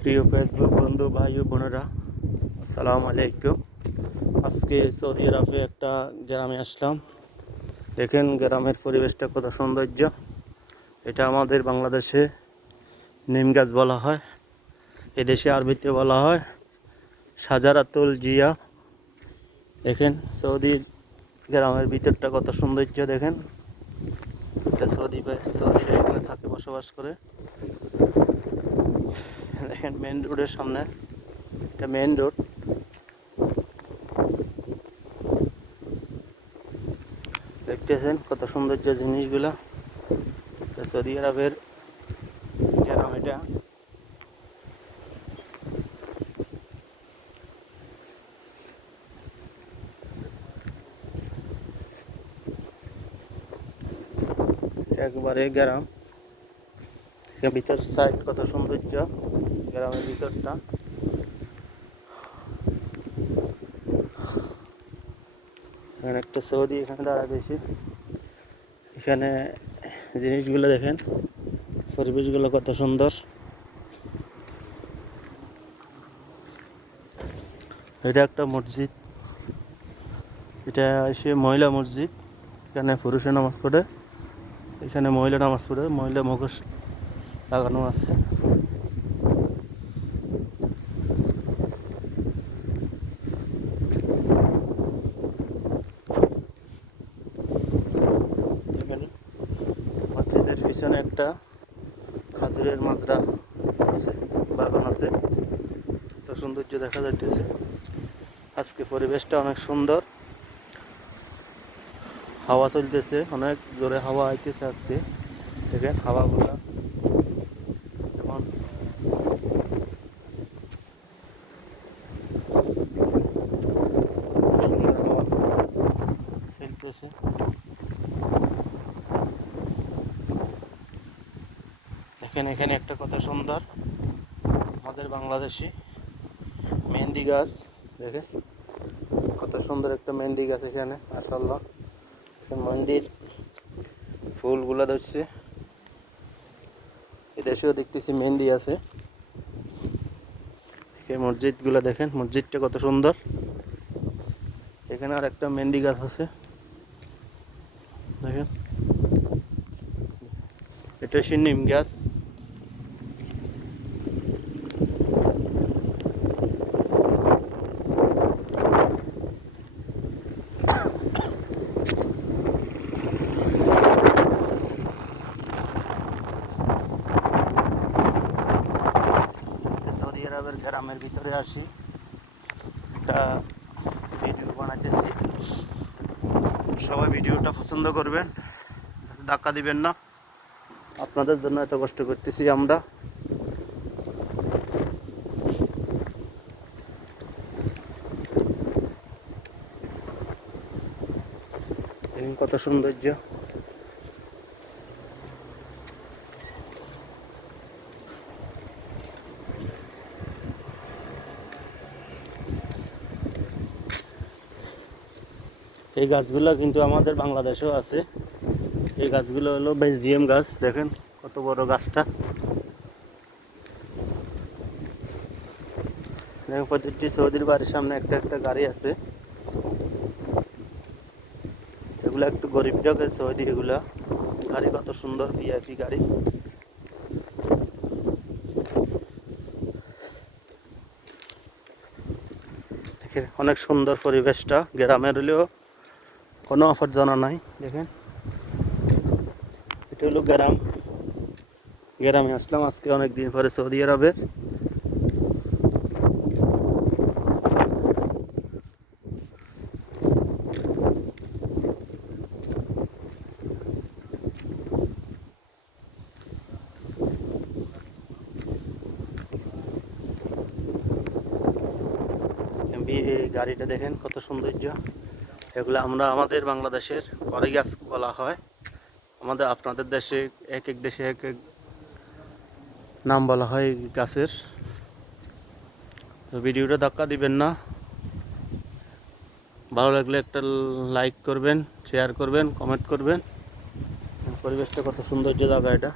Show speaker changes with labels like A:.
A: প্রিয় ফেসবুক বন্ধু, ভাই ও বোনেরা, আসসালামু আলাইকুম। আজকে সৌদি আরবে একটা গ্রামে আসলাম। দেখেন গ্রামের পরিবেশটা কত সৌন্দর্য। এটা আমাদের বাংলাদেশে নিম গাছ বলা হয়, এদেশে আরবিতে বলা হয় সাজারাতুল জিয়া। দেখেন সৌদির গ্রামের ভিতরটা কত সৌন্দর্য, দেখেন। এটা সৌদি সৌদিরা এখানে থাকে বসবাস করে। দেখেন মেন রোডের সামনে এটা মেন রোড দেখতেছেন কত সৌন্দর্য জিনিসগুলা। সৌদি আরবের গ্রাম এটা একবারে গ্রাম। ভিতর সাইড কত সৌন্দর্য, গ্রামের ভিতরটা। এখানে একটা সৌদি, এখানে দাঁড়া বেশি। এখানে জিনিসগুলো দেখেন, পরিবেশগুলো কত সুন্দর। এটা একটা মসজিদ। এটা এসে মহিলা মসজিদ। এখানে পুরুষে নামাজ পড়ে, এখানে মহিলা নামাজ পড়ে, মহিলা মুখোশ লাগানো আছে। মসজিদের পিছনে একটা খাজুরের মাজরা আছে, বাগান আছে। তো সৌন্দর্য দেখা যাইতেছে। আজকে পরিবেশটা অনেক সুন্দর। হাওয়া চলতেছে, অনেক জোরে হাওয়া আইতেছে আজকে। দেখেন হাওয়াগুলা যেমন সুন্দর হাওয়া চলতেছে দেখেন, এখানে একটা কথা সুন্দর। আমাদের বাংলাদেশি মেহেন্দি গাছ, দেখেন। কত সুন্দর একটা মেহেন্দি গাছ এখানে মাসাল্লাহ মন্দির। ফুলগুলা ধরছে। এদেশেও দেখতেছি মেহেন্দি আছে। এই মসজিদগুলো দেখেন, মসজিদটা কত সুন্দর। এখানে আর একটা মেহেন্দি গাছ আছে। দেখেন। এটা হচ্ছে নিম গাছ। গ্রামের ভিতরে আসি। একটা সবাই ভিডিওটা পছন্দ করবেন ধাক্কা দিবেন না। আপনাদের জন্য এত কষ্ট করতেছি আমরা। কত সৌন্দর্য। এই গাছগুলো কিন্তু আমাদের বাংলাদেশেও আছে। এই গাছগুলো হলো বেলজিয়াম গাছ, দেখেন কত বড় গাছটা। দেখেন প্রতিটি সৌদির বাড়ির সামনে একটা একটা গাড়ি আছে। এগুলা একটু গরিব লোকের সৌদি এগুলা। গাড়ি কত সুন্দর ভিআইপি গাড়ি। অনেক সুন্দর পরিবেশটা। গ্রামের হলেও কোনো অফার জানা নাই, দেখেন। এটা হলো গ্রাম। গ্রামে আসলাম, আজকে অনেক দিন পরে সৌদি আরবে। গাড়িটা দেখেন কত সৌন্দর্য। এগুলো আমরা আমাদের বাংলাদেশের পরে গাছ বলা হয়। আমাদের আপনাদের দেশে এক এক দেশে এক এক নাম বলা হয় গাছের তো ভিডিওটা ধাক্কা দিবেন না। ভালো লাগলে একটা লাইক করবেন শেয়ার করবেন কমেন্ট করবেন। পরিবেশটা কত সৌন্দর্য জায়গা এটা।